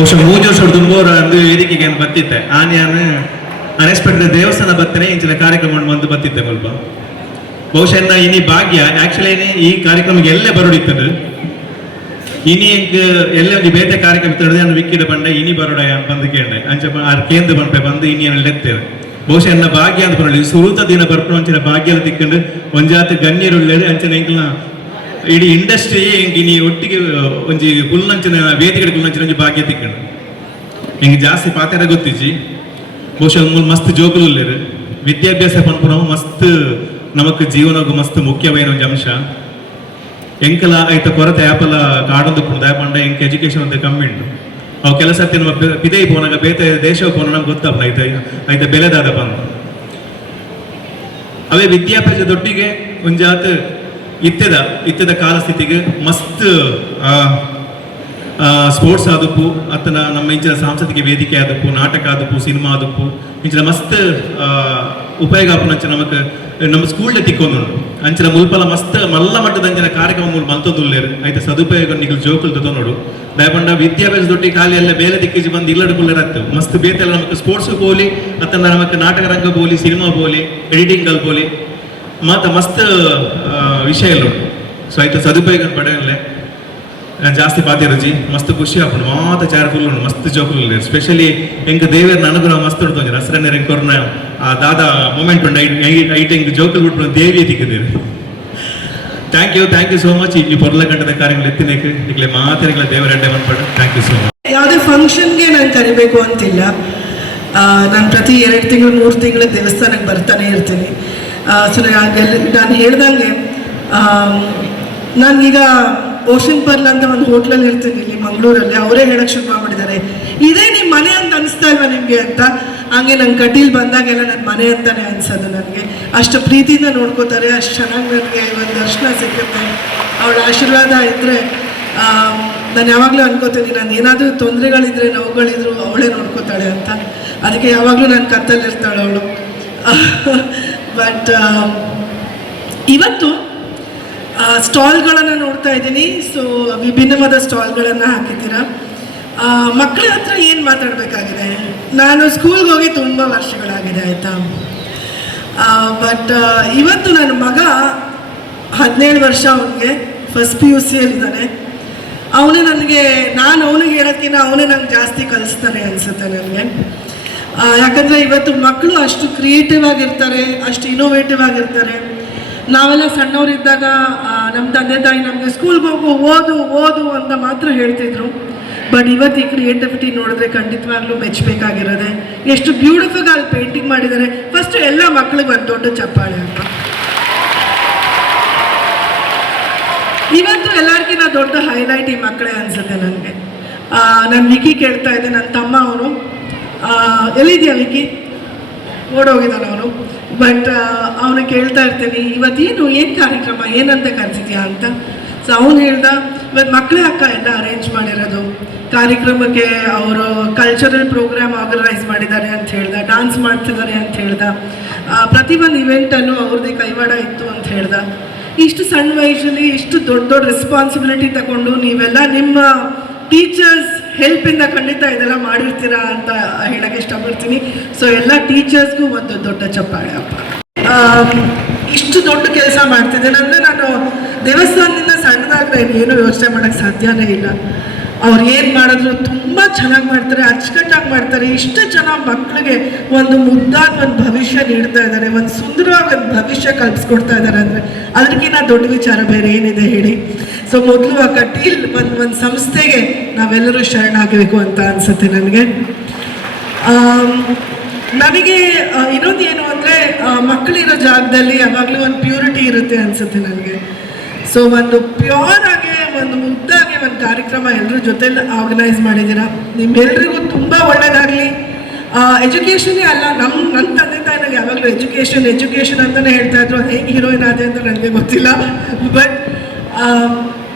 ಬಹುಶಃ ಮೂರು ವರ್ಷ ತುಂಬೋರ ಅಂದು ವೇದಿಕೆಗೆ ಏನು ಬತ್ತಿತ್ತೆ ಆನೆ ನಾನು ಅನ್ಎಕ್ಸ್ಪೆಕ್ಟೆಡ್ ದೇವಸ್ಥಾನ ಬತ್ತನೆ ಇಂಚಿನ ಕಾರ್ಯಕ್ರಮ ಬಂದು ಬತ್ತಿತ್ತೆ ಸ್ವಲ್ಪ. ಬಹುಶಃ ಇನಿ ಭಾಗ್ಯ ಆಕ್ಚುಲಿ ಈ ಕಾರ್ಯಕ್ರಮಕ್ಕೆ ಎಲ್ಲೇ ಬರೋಡಿತ್ತದು. ಇನಿ ಎಲ್ಲ ಒಂದು ಬೇತೆ ಕಾರ್ಯಕ್ರಮ ಇತ್ತಡೆ ನಾನು ವಿಕ್ಕಿಡ ಬಂಡೆ ಇನಿ ಬರೋಡ ಬಂದು ಕೇಂದ್ರ ಅಂಚ ಕೇಂದ್ರ ಬಂಪೆ ಬಂದು ಇನಿ ಲೆತ್ತೇವೆ ಬಹುಶಃ ಎನ್ನ ಭಾಗ್ಯ ಅಂತ ಬರೋಳಿ ಸುರುತ ದಿನ ಬರ್ಪು ಅಂಚಿನ ಭಾಗ್ಯ ತಿಕ್ಕೊಂಡು ಒಂಜಾತಿ ಗಣ್ಯರುಳ್ಳೇದು ಅಂಚನ ಎಂಕ್ಲ ಇಡೀ ಇಂಡಸ್ಟ್ರಿ ಇನಿ ಒಟ್ಟಿಗೆ, ಒಂಜಿ ಕುಲ್ನಂಚಿನ ವೇದಿಕೆ ಕುಲ್ನಂಚಿನ ಒಂಜಿ ಭಾಗ್ಯ ತಿಕ್ಕಣ. ಹಿಂಗೆ ಜಾಸ್ತಿ ಪಾತ್ರ ಗೊತ್ತಿಜಿ ಬಹುಶಃ ಮೂಲ ಮಸ್ತ್ ಜೋಕುಲು ಉಳ್ಳೇರು ವಿದ್ಯಾಭ್ಯಾಸ ಪನ್ಪುನ ಮಸ್ತ್, ನಮಕ್ ಜೀವನಗೂ ಮಸ್ತ್ ಮುಖ್ಯమైన ಒಂದು ಅಂಶ. ಎಂಕಲ ಐತ ಕೊರತೆ ಆಪಲ ಕಾಡೊಂದು ಪುಂಡ ಪಂಡ ಎಂಕ್ ಎಜುಕೇಶನ್ ಅಂತ ಕಮ್ಮಿ ಉಂಟು. ಅವು ಕೆಲಸ ನಮ್ಮ ಪಿದೈ ಪೋನಾಗ, ಬೇತೆ ದೇಶ ಪೋನ ನಮ್ಗೆ ಗೊತ್ತಾಪನ ಐತ ಐತ ಬೆಲೆದಾದ ಬಂದು. ಅವೇ ವಿದ್ಯಾಭ್ಯಾಸದೊಟ್ಟಿಗೆ ಒಂಜಾತ್ ಇತ್ತೆದ ಇತ್ತೆದ ಕಾಲ ಸ್ಥಿತಿಗೆ ಮಸ್ತ್ ಸ್ಪೋರ್ಟ್ಸ್ ಆದಪ್ಪು, ಅತ್ತನ ನಮ್ಮ ಇಂಚಿನ ಸಾಂಸ್ಕೃತಿಕ ವೇದಿಕೆ ಆದಪ್ಪು, ನಾಟಕ ಆದಪ್ಪು ಸಿನಿಮಾ ಆದಪ್ಪು, ಇಂಚಿನ ಮಸ್ತ್ ಉಪಯೋಗ ಆಪು ಅಂಚ ನಮಕ್, ನಮ್ಮ ಸ್ಕೂಲ್ ತಿಕ್ಕೊಂಡು ಅಂಚಿನ ಮುಲ್ಪಲ ಮಸ್ತ್, ಮಲ್ಲ ಮಟ್ಟದ ಅಂಚಿನ ಕಾರ್ಯಕ್ರಮ ಮೂಲ ಮಂತೊಂದುಲ್ಲೇರು ಐತೆ ಸದುಪಯೋಗ ನಿಖಲ್ ಜೋಕುಲ್ ನೋಡು. ದಯಪಂಡ ವಿದ್ಯಾಭ್ಯಾಸದೊಟ್ಟಿಗೆ ಖಾಲಿ ಎಲ್ಲ ಬೇರೆ ದಿಕ್ಕಿಸಿ ಬಂದು ಇಲ್ಲಡ ಕುಲ್ಲರಾಗ್ತವೆ ಮಸ್ತ್ ಬೇತೆಲ್ಲ ನಮಗೆ ಸ್ಪೋರ್ಟ್ಸ್ ಬೋಲಿ ಅತನ ನಮಗೆ ನಾಟಕ ರಂಗ ಬೋಲಿ ಸಿನಿಮಾ ಬೋಲಿ ಎಡಿಟಿಂಗ್ ಕಲ್ ಬೋಲಿ. ಮಾತ ಮಸ್ತ್ ವಿಷಯ ವಿಷಯಲು ಸೊ ಆಯ್ತು, ಸದುಪಯೋಗ ಪಡೆಯಲ್ಲೇ ಜಾಸ್ತಿ ಪಾತಿರಜಿ ಮಸ್ತ್ ಖುಷಿ ಆಪುಂಡು ಮಾತ ಚಾರ್ಫುಲ್ ಉಂಡು ಮಸ್ತ್ ಜೋಕುಲು ಸ್ಪೆಷಲಿ ಎಂಕ್ ದೇವೇರ್ನ ಅನುಗ್ರಹ ಮಸ್ತ್ ಉಡ್ತೊಂಜಿ ಹಸ್ರನ್ನೆರ ಎಂಕೊರ್ನ ಆ ದಾದ ಮೂಮೆಂಟ್ ಉಂಡು ಐಟ್ ಎಂಕ್ ಜೋಕುಲು ಬಿಟ್ಟು ದೇವಿ ತಿಕ್ಕಿದ್ದೇವೆ thank you thank you so much ಈ ಪೊರ್ಲ ಗಂಟದ ಕಾರ್ಯಗಳು ಎತ್ತಿನಕ್ಕೆ, ಈಗಲೇ ಮಾತಾಡಿಗಳ ದೇವರ ಅಡ್ಡೆ ಬಂದ್ಪಡು ಥ್ಯಾಂಕ್ ಯು ಸೋ ಮಚ್ ಯಾವುದೇ ಫಂಕ್ಷನ್ಗೆ ನಾನು ಕರಿಬೇಕು ಅಂತಿಲ್ಲ. ನಾನು ಪ್ರತಿ ಎರಡು ತಿಂಗಳು, ಮೂರು ತಿಂಗಳ ದೇವಸ್ಥಾನಕ್ಕೆ ಬರ್ತಾನೆ ಇರ್ತೀನಿ. ನಾನು ಹೇಳ್ದಂಗೆ ನಾನೀಗ ಓಷನ್ ಪರ್ಲ್ ಅಂತ ಒಂದು ಹೋಟ್ಲಲ್ಲಿ ಇರ್ತೀನಿ ಇಲ್ಲಿ ಮಂಗಳೂರಲ್ಲಿ, ಅವರೇ ಹೇಳಕ್ಕೆ ಶುರು ಮಾಡಿಬಿಟ್ಟಿದ್ದಾರೆ. ಇದೇ ನಿಮ್ಮ ಮನೆ ಅಂತ ಅನಿಸ್ತಾ ಇಲ್ವಾ ನಿಮಗೆ ಅಂತ? ಹಂಗೆ ನಂಗೆ ಕಟೀಲ್ ಬಂದಾಗೆಲ್ಲ ನನ್ನ ಮನೆ ಅಂತಾನೆ ಅನ್ಸೋದು ನನಗೆ. ಅಷ್ಟು ಪ್ರೀತಿಯಿಂದ ನೋಡ್ಕೋತಾರೆ, ಅಷ್ಟು ಚೆನ್ನಾಗಿ ನನಗೆ ಒಂದು ದರ್ಶನ ಸಿಕ್ಕುತ್ತೆ ಅವಳ ಆಶೀರ್ವಾದ ಇದ್ದರೆ ನಾನು ಯಾವಾಗಲೂ ಅನ್ಕೋತೀನಿ, ನಾನು ಏನಾದರೂ ತೊಂದರೆಗಳಿದ್ರೆ, ನೋವುಗಳಿದ್ರು ಅವಳೇ ನೋಡ್ಕೋತಾಳೆ ಅಂತ. ಅದಕ್ಕೆ ಯಾವಾಗಲೂ ನಾನು ಕತ್ತಲ್ಲಿರ್ತಾಳೆ ಅವಳು. ಬಟ್ ಇವತ್ತು ಸ್ಟಾಲ್ಗಳನ್ನು ನೋಡ್ತಾ ಇದ್ದೀನಿ. ಸೊ ವಿಭಿನ್ನವಾದ ಸ್ಟಾಲ್ಗಳನ್ನು ಹಾಕಿದ್ದೀರಾ. ಮಕ್ಕಳ ಹತ್ರ ಏನು ಮಾತಾಡಬೇಕಾಗಿದೆ? ನಾನು ಸ್ಕೂಲ್ಗೆ ಹೋಗಿ ತುಂಬ ವರ್ಷಗಳಾಗಿದೆ, ಆಯಿತಾ? ಬಟ್ ಇವತ್ತು ನನ್ನ ಮಗ ಹದಿನೇಳು ವರ್ಷ ಅವನಿಗೆ ಫಸ್ಟ್ ಪಿ ಯು ಸಿಯಲ್ಲಿದ್ದಾನೆ ಅವನೇ ನನಗೆ, ನಾನು ಅವನಿಗೆ ಹೇಳೋಕ್ಕಿಂತ ಅವನೇ ನಂಗೆ ಜಾಸ್ತಿ ಕಲಿಸ್ತಾನೆ ಅನಿಸುತ್ತೆ ನನಗೆ. ಯಾಕಂದರೆ ಇವತ್ತು ಮಕ್ಕಳು ಅಷ್ಟು ಕ್ರಿಯೇಟಿವ್ ಆಗಿರ್ತಾರೆ, ಅಷ್ಟು ಇನೋವೇಟಿವ್ ಆಗಿರ್ತಾರೆ. ನಾವೆಲ್ಲ ಸಣ್ಣವರಿದ್ದಾಗ ನಮ್ಮ ತಂದೆ ತಾಯಿ ನಮಗೆ ಸ್ಕೂಲ್ಗೆ ಹೋಗು, ಓದು ಓದು ಅಂತ ಮಾತ್ರ ಹೇಳ್ತಿದ್ರು. ಬಟ್ ಇವತ್ತು ಈ ಕ್ರಿಯೇಟಿವಿಟಿ ನೋಡಿದ್ರೆ ಖಂಡಿತವಾಗ್ಲೂ ಮೆಚ್ಚಬೇಕಾಗಿರೋದೆ. ಎಷ್ಟು ಬ್ಯೂಟಿಫುಲ್ ಆಗಿ ಪೇಂಟಿಂಗ್ ಮಾಡಿದ್ದಾರೆ. ಫಸ್ಟ್ ಎಲ್ಲ ಮಕ್ಕಳಿಗೆ ಒಂದು ದೊಡ್ಡ ಚಪ್ಪಾಳೆ ಅಂತ ಇವತ್ತು ಎಲ್ಲರಿಗಿಂತ ದೊಡ್ಡ ಹೈಲೈಟ್ ಈ ಮಕ್ಕಳೇ ಅನ್ಸುತ್ತೆ ನನಗೆ. ನಾನು ವಿಕಿ ಕೇಳ್ತಾ ಇದ್ದೆ ನನ್ನ ತಮ್ಮ ಅವನು. ಎಲ್ಲಿದೆಯಾ ವಿಕಿ ಓಡೋಗಿದ್ದಾನೆ ಅವನು. ಬಟ್ ಅವನು ಕೇಳ್ತಾ ಇರ್ತೀನಿ, ಇವತ್ತೇನು, ಏನು ಕಾರ್ಯಕ್ರಮ, ಏನಂತ ಕರೆಸಿದ್ಯಾ ಅಂತ? ಸೊ ಅವನು ಹೇಳ್ದ, ಇವತ್ತು ಮಕ್ಕಳೇ ಅಕ್ಕ ಎಲ್ಲ ಅರೇಂಜ್ ಮಾಡಿರೋದು. ಕಾರ್ಯಕ್ರಮಕ್ಕೆ ಅವರು ಕಲ್ಚರಲ್ ಪ್ರೋಗ್ರಾಮ್ ಆರ್ಗನೈಸ್ ಮಾಡಿದ್ದಾರೆ ಅಂತ ಹೇಳ್ದ ಡಾನ್ಸ್ ಮಾಡ್ತಿದ್ದಾರೆ ಅಂತ ಹೇಳ್ದ. ಪ್ರತಿ ಒಂದು ಇವೆಂಟನ್ನು ಅವ್ರದ್ದೇ ಕೈವಾಡ ಇತ್ತು ಅಂತ ಹೇಳ್ದ. ಇಷ್ಟು ಸಣ್ಣ ವಯಸ್ಸಲ್ಲಿ, ಇಷ್ಟು ದೊಡ್ಡ ದೊಡ್ಡ ರೆಸ್ಪಾನ್ಸಿಬಿಲಿಟಿ ತಗೊಂಡು ನೀವೆಲ್ಲ ನಿಮ್ಮ ಟೀಚರ್ಸ್ ಹೆಲ್ಪಿಂದ ಖಂಡಿತ ಇದೆಲ್ಲ ಮಾಡಿರ್ತೀರಾ ಅಂತ ಹೇಳಕ್ಕೆ ಇಷ್ಟಪಡ್ತೀನಿ. ಸೊ ಎಲ್ಲ ಟೀಚರ್ಸ್ಗೂ ಒಂದು ದೊಡ್ಡ ಚಪ್ಪಾಳೆ ಅಪ್ಪ ಇಷ್ಟು ದೊಡ್ಡ ಕೆಲಸ ಮಾಡ್ತಿದ್ದೇನೆ. ಅಂದರೆ ನಾನು ದೇವಸ್ಥಾನದಿಂದ ಸಣ್ಣದಾಗ್ರೆ ಏನು ಯೋಚನೆ ಮಾಡೋಕ್ಕೆ ಸಾಧ್ಯನೇ ಇಲ್ಲ. ಅವ್ರು ಏನು ಮಾಡಿದ್ರು ತುಂಬ ಚೆನ್ನಾಗಿ ಮಾಡ್ತಾರೆ, ಅಚ್ಚುಕಟ್ಟಾಗಿ ಮಾಡ್ತಾರೆ. ಇಷ್ಟು ಜನ ಮಕ್ಕಳಿಗೆ ಒಂದು ಮುದ್ದಾದ ಒಂದು ಭವಿಷ್ಯ ನೀಡ್ತಾ ಇದ್ದಾರೆ ಒಂದು ಸುಂದರವಾದ ಒಂದು ಭವಿಷ್ಯ ಕಲ್ಪಿಸ್ಕೊಡ್ತಾ ಇದ್ದಾರೆ ಅಂದರೆ ಅದಕ್ಕಿಂತ ದೊಡ್ಡ ವಿಚಾರ ಬೇರೆ ಏನಿದೆ ಹೇಳಿ. ಸೊ ಮೊದಲು ಆ ಕಟೀಲ್ ಒಂದು ಒಂದು ಸಂಸ್ಥೆಗೆ ನಾವೆಲ್ಲರೂ ಶರಣಾಗಬೇಕು ಅಂತ ಅನಿಸುತ್ತೆ ನನಗೆ. ನನಗೆ ಇನ್ನೊಂದು ಏನು ಅಂದರೆ ಮಕ್ಕಳಿರೋ ಜಾಗದಲ್ಲಿ ಯಾವಾಗಲೂ ಒಂದು ಪ್ಯೂರಿಟಿ ಇರುತ್ತೆ ಅನಿಸುತ್ತೆ ನನಗೆ. ಸೊ ಒಂದು ಪ್ಯೂರ್ ಆಗಿ ಒಂದು ಮುದ್ದಾಗಿ ಒಂದು ಕಾರ್ಯಕ್ರಮ ಎಲ್ಲರ ಜೊತೆಲಿ ಆರ್ಗನೈಸ್ ಮಾಡಿದ್ದೀರಾ? ನಿಮ್ಮೆಲ್ರಿಗೂ ತುಂಬ ಒಳ್ಳೆಯದಾಗಲಿ ಎಜುಕೇಷನೇ ಅಲ್ಲ ನಮ್ಮ ನನ್ನ ತಂದೆ ತಾಯಿ ನನಗೆ ಯಾವಾಗಲೂ ಎಜುಕೇಷನ್ ಎಜುಕೇಷನ್ ಅಂತಲೇ ಹೇಳ್ತಾ ಇದ್ರು. ಹೇಗೆ ಹೀರೋಯಿನ್ ಆದೆ ಅಂತ ನನಗೆ ಗೊತ್ತಿಲ್ಲ. ಬಟ್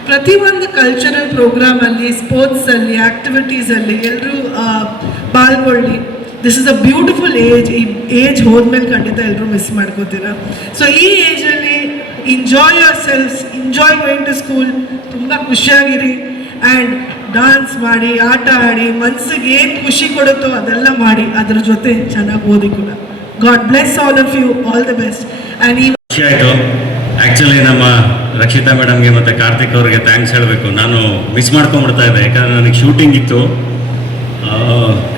ಪ್ರತಿಯೊಂದು ಕಲ್ಚರಲ್ ಪ್ರೋಗ್ರಾಮಲ್ಲಿ ಸ್ಪೋರ್ಟ್ಸಲ್ಲಿ ಆ್ಯಕ್ಟಿವಿಟೀಸಲ್ಲಿ ಎಲ್ಲರೂ ಪಾಲ್ಗೊಳ್ಳಿ. This is a beautiful age ಈ ಏಜ್ ಹೋದ್ಮೇಲೆ ಖಂಡಿತ ಎಲ್ಲರೂ ಮಿಸ್ ಮಾಡ್ಕೋತೀರ. ಸೊ ಈ ಏಜಲ್ಲಿ ಎಂಜಾಯ್ ಯುವರ್ ಸೆಲ್ಫ್ಸ್ ಸ್ಕೂಲ್ ತುಂಬ ಖುಷಿಯಾಗಿರಿ ಆ್ಯಂಡ್ ಡಾನ್ಸ್ ಮಾಡಿ, ಆಟ ಆಡಿ ಮನಸ್ಸಿಗೆ ಏನು ಖುಷಿ ಕೊಡುತ್ತೋ ಅದೆಲ್ಲ ಮಾಡಿ, ಅದ್ರ ಜೊತೆ ಚೆನ್ನಾಗಿ ಓದಿ ಕೂಡ. God bless all of you all the best and ಈ ಖುಷಿ ಆಯಿತು. ಆ್ಯಕ್ಚುಲಿ ನಮ್ಮ ರಕ್ಷಿತಾ ಮೇಡಮ್ಗೆ ಮತ್ತು ಕಾರ್ತಿಕ್ ಅವ್ರಿಗೆ ಥ್ಯಾಂಕ್ಸ್ ಹೇಳಬೇಕು. ನಾನು ಮಿಸ್ ಮಾಡ್ಕೊಂಡ್ಬಿಡ್ತಾ ಇದ್ದೆ. ಯಾಕಂದರೆ ನನಗೆ ಶೂಟಿಂಗ್ ಇತ್ತು.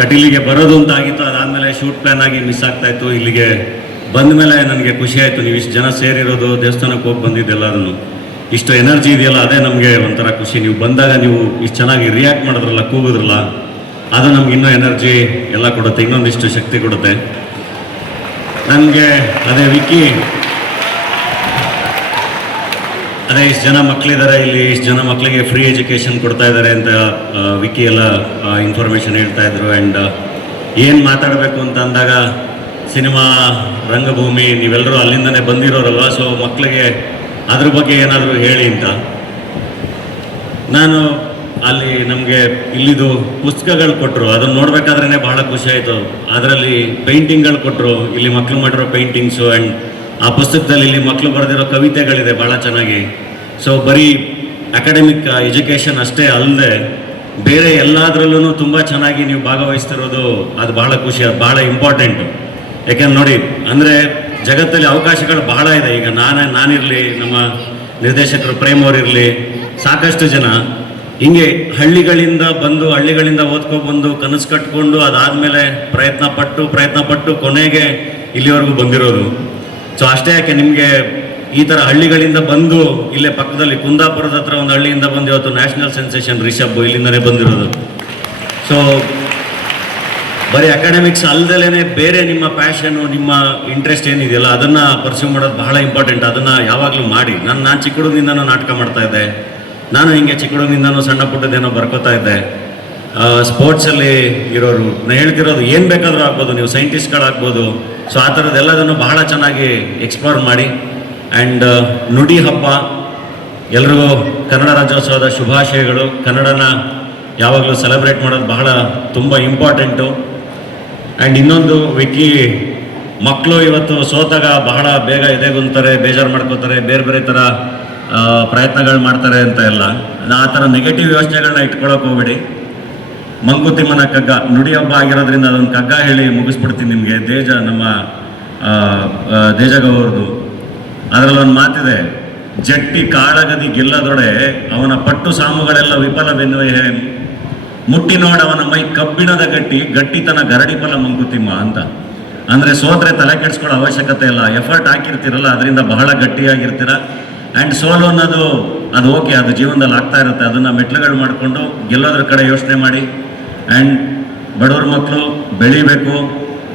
ಕಟೀಲಿಗೆ ಬರೋದು ಅಂತ ಆಗಿತ್ತು. ಅದಾದಮೇಲೆ ಶೂಟ್ ಪ್ಲ್ಯಾನ್ ಆಗಿ ಮಿಸ್ ಆಗ್ತಾ ಇತ್ತು. ಇಲ್ಲಿಗೆ ಬಂದ ಮೇಲೆ ನನಗೆ ಖುಷಿ ಆಯಿತು. ನೀವು ಇಷ್ಟು ಜನ ಸೇರಿರೋದು ದೇವಸ್ಥಾನಕ್ಕೆ ಹೋಗಿ ಬಂದಿದ್ದೆಲ್ಲದನ್ನು ಇಷ್ಟು ಎನರ್ಜಿ ಇದೆಯಲ್ಲ, ಅದೇ ನಮಗೆ ಒಂಥರ ಖುಷಿ. ನೀವು ಬಂದಾಗ ನೀವು ಇಷ್ಟು ಚೆನ್ನಾಗಿ ರಿಯಾಕ್ಟ್ ಮಾಡಿದ್ರಲ್ಲ, ಕೂಗಿದ್ರಲ್ಲ, ಅದು ನಮ್ಗೆ ಇನ್ನೂ ಎನರ್ಜಿ ಎಲ್ಲ ಕೊಡುತ್ತೆ, ಇನ್ನೊಂದಿಷ್ಟು ಶಕ್ತಿ ಕೊಡುತ್ತೆ. ನನಗೆ ಅದೇ ವಿಕ್ಕಿ, ಅದೇ ಇಷ್ಟು ಜನ ಮಕ್ಕಳಿದ್ದಾರೆ ಇಲ್ಲಿ ಇಷ್ಟು ಜನ ಮಕ್ಕಳಿಗೆ ಫ್ರೀ ಎಜುಕೇಷನ್ ಕೊಡ್ತಾ ಇದ್ದಾರೆ ಅಂತ ವಿಕ್ಕಿ ವಿಕಿ ಎಲ್ಲ ಇನ್ಫಾರ್ಮೇಷನ್ ಹೇಳ್ತಾ ಇದ್ರು. ಆ್ಯಂಡ್ ಏನು ಮಾತಾಡಬೇಕು ಅಂತ ಅಂದಾಗ, ಸಿನಿಮಾ, ರಂಗಭೂಮಿ ನೀವೆಲ್ಲರೂ ಅಲ್ಲಿಂದನೇ ಬಂದಿರೋರಲ್ವ? ಸೊ ಮಕ್ಕಳಿಗೆ ಅದ್ರ ಬಗ್ಗೆ ಏನಾದರೂ ಹೇಳಿ ಅಂತ. ನಾನು ಅಲ್ಲಿ ನಮಗೆ ಇಲ್ಲಿದು ಪುಸ್ತಕಗಳು ಕೊಟ್ಟರು ಅದನ್ನು ನೋಡಬೇಕಾದ್ರೇ ಬಹಳ ಖುಷಿ ಆಯಿತು. ಅದರಲ್ಲಿ ಪೇಂಟಿಂಗ್ಗಳು ಕೊಟ್ಟರು ಇಲ್ಲಿ ಮಕ್ಕಳು ಮಾಡಿರೋ ಪೇಂಟಿಂಗ್ಸು ಆ್ಯಂಡ್ ಆ ಪುಸ್ತಕದಲ್ಲಿ ಇಲ್ಲಿ ಮಕ್ಕಳು ಬರೆದಿರೋ ಕವಿತೆಗಳಿದೆ ಭಾಳ ಚೆನ್ನಾಗಿ. ಸೊ ಬರೀ ಅಕಾಡೆಮಿಕ್ ಎಜುಕೇಷನ್ ಅಷ್ಟೇ ಅಲ್ಲದೆ ಬೇರೆ ಎಲ್ಲದರಲ್ಲೂ ತುಂಬ ಚೆನ್ನಾಗಿ ನೀವು ಭಾಗವಹಿಸ್ತಿರೋದು ಅದು ಭಾಳ ಖುಷಿ, ಅದು ಭಾಳ ಇಂಪಾರ್ಟೆಂಟು ಯಾಕೆಂದ್ರೆ ನೋಡಿ, ಅಂದರೆ ಜಗತ್ತಲ್ಲಿ ಅವಕಾಶಗಳು ಬಹಳ ಇದೆ. ಈಗ ನಾನು, ನಾನಿರಲಿ, ನಮ್ಮ ನಿರ್ದೇಶಕರು ಪ್ರೇಮ್ ಅವರಿರಲಿ, ಸಾಕಷ್ಟು ಜನ ಹಿಂಗೆ ಹಳ್ಳಿಗಳಿಂದ ಬಂದು, ಹಳ್ಳಿಗಳಿಂದ ಓದ್ಕೊ ಬಂದು, ಕನಸು ಕಟ್ಕೊಂಡು ಅದಾದಮೇಲೆ ಪ್ರಯತ್ನ ಪಟ್ಟು ಪ್ರಯತ್ನ ಪಟ್ಟು ಕೊನೆಗೆ ಇಲ್ಲಿವರೆಗೂ ಬಂದಿರೋದು. ಸೊ ಅಷ್ಟೇ ಯಾಕೆ ನಿಮಗೆ ಈ ಥರ ಹಳ್ಳಿಗಳಿಂದ ಬಂದು ಇಲ್ಲೇ ಪಕ್ಕದಲ್ಲಿ ಕುಂದಾಪುರದ ಹತ್ರ ಒಂದು ಹಳ್ಳಿಯಿಂದ ಬಂದು ಇವತ್ತು ನ್ಯಾಷನಲ್ ಸೆನ್ಸೇಷನ್ ರಿಷಬ್ ಇಲ್ಲಿಂದನೇ ಬಂದಿರೋದು. ಸೊ ಬರೀ ಅಕಾಡೆಮಿಕ್ಸ್ ಅಲ್ದಲೇ ಬೇರೆ ನಿಮ್ಮ ಪ್ಯಾಷನ್ನು ನಿಮ್ಮ ಇಂಟ್ರೆಸ್ಟ್ ಏನಿದೆಯಲ್ಲ, ಅದನ್ನು ಪರ್ಸ್ಯೂ ಮಾಡೋದು ಬಹಳ ಇಂಪಾರ್ಟೆಂಟ್ ಅದನ್ನು ಯಾವಾಗಲೂ ಮಾಡಿ. ನಾನು ನಾನು ಚಿಕ್ಕ ನಾಟಕ ಮಾಡ್ತಾ ಇದ್ದೆ. ನಾನು ಹಿಂಗೆ ಚಿಕ್ಕ ಸಣ್ಣ ಪುಟ್ಟದೇನೋ ಬರ್ಕೋತಾ ಇದ್ದೆ. ಸ್ಪೋರ್ಟ್ಸಲ್ಲಿ ಇರೋರು ನಾನು ಹೇಳ್ತಿರೋದು ಏನು ಬೇಕಾದರೂ ಆಗ್ಬೋದು. ನೀವು ಸೈಂಟಿಸ್ಟ್ಗಳಾಗ್ಬೋದು ಸೊ ಆ ಥರದ್ದೆಲ್ಲದನ್ನು ಬಹಳ ಚೆನ್ನಾಗಿ ಎಕ್ಸ್ಪ್ಲೋರ್ ಮಾಡಿ. ಆ್ಯಂಡ್ ನುಡಿ ಹಬ್ಬ, ಎಲ್ರಿಗೂ ಕನ್ನಡ ರಾಜ್ಯೋತ್ಸವದ ಶುಭಾಶಯಗಳು. ಕನ್ನಡನ ಯಾವಾಗಲೂ ಸೆಲೆಬ್ರೇಟ್ ಮಾಡೋದು ಬಹಳ ತುಂಬ ಇಂಪಾರ್ಟೆಂಟು ಆ್ಯಂಡ್ ಇನ್ನೊಂದು ವಿಕ್ಕಿ ಮಕ್ಕಳು ಇವತ್ತು ಸೋತಾಗ ಬಹಳ ಬೇಗ ಎದೆಗುಂತಾರೆ ಬೇಜಾರು ಮಾಡ್ಕೋತಾರೆ, ಬೇರೆ ಬೇರೆ ಥರ ಪ್ರಯತ್ನಗಳು ಮಾಡ್ತಾರೆ ಅಂತ ಎಲ್ಲ. ಆ ಥರ ನೆಗೆಟಿವ್ ಯೋಚನೆಗಳನ್ನ ಇಟ್ಕೊಳಕ್ಕೆ ಹೋಗ್ಬೇಡಿ. ಮಂಕುತಿಮ್ಮನ ಕಗ್ಗ, ನುಡಿ ಹಬ್ಬ ಆಗಿರೋದ್ರಿಂದ ಅದೊಂದು ಕಗ್ಗ ಹೇಳಿ ಮುಗಿಸ್ಬಿಡ್ತೀನಿ ನಿಮಗೆ. ದೇಜ ನಮ್ಮ ದೇಜಗೌರದು ಅದರಲ್ಲಿ ಒಂದು ಮಾತಿದೆ, ಜಟ್ಟಿ ಕಾಳಗದಿ ಗೆಲ್ಲದೊಡೆ, ಅವನ ಪಟ್ಟು ಸಾಮುಗಳೆಲ್ಲ ವಿಫಲವೆನ್ನುವೆ ಮುಟ್ಟಿ ನೋಡವನ ಮೈ ಕಬ್ಬಿಣದ ಗಟ್ಟಿ, ಗಟ್ಟಿತನ ಗರಡಿ ಫಲ ಮಂಕುತಿಮ್ಮ ಅಂತ. ಅಂದರೆ ಸೋತ್ರೆ ತಲೆ ಕೆಡಿಸ್ಕೊಳ್ಳೋ ಅವಶ್ಯಕತೆ ಇಲ್ಲ. ಎಫರ್ಟ್ ಹಾಕಿರ್ತೀರಲ್ಲ, ಅದರಿಂದ ಬಹಳ ಗಟ್ಟಿಯಾಗಿರ್ತೀರ. ಆ್ಯಂಡ್ ಸೋಲು ಅನ್ನೋದು ಅದು ಓಕೆ, ಅದು ಜೀವನದಲ್ಲಿ ಆಗ್ತಾ ಇರುತ್ತೆ. ಅದನ್ನು ಮೆಟ್ಲುಗಳು ಮಾಡಿಕೊಂಡು ಗೆಲ್ಲೋದ್ರ ಕಡೆ ಯೋಚನೆ ಮಾಡಿ. ಆ್ಯಂಡ್ ಬಡವ್ರ ಮಕ್ಕಳು ಬೆಳಿಬೇಕು.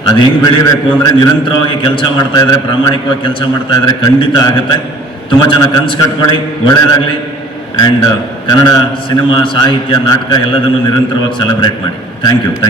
ಅದು ಹೆಂಗೆ ಬೆಳಿಬೇಕು ಅಂದರೆ ನಿರಂತರವಾಗಿ ಕೆಲಸ ಮಾಡ್ತಾ ಇದ್ರೆ, ಪ್ರಾಮಾಣಿಕವಾಗಿ ಕೆಲಸ ಮಾಡ್ತಾ ಇದ್ರೆ ಖಂಡಿತ ಆಗುತ್ತೆ. ತುಂಬ ಚೆನ್ನಾಗಿ ಕನ್ಸು ಕಟ್ಕೊಳ್ಳಿ ಒಳ್ಳೆಯದಾಗಲಿ ಆ್ಯಂಡ್ ಕನ್ನಡ ಸಿನಿಮಾ ಸಾಹಿತ್ಯ ನಾಟಕ ಎಲ್ಲದನ್ನು ನಿರಂತರವಾಗಿ ಸೆಲೆಬ್ರೇಟ್ ಮಾಡಿ. Thank you thank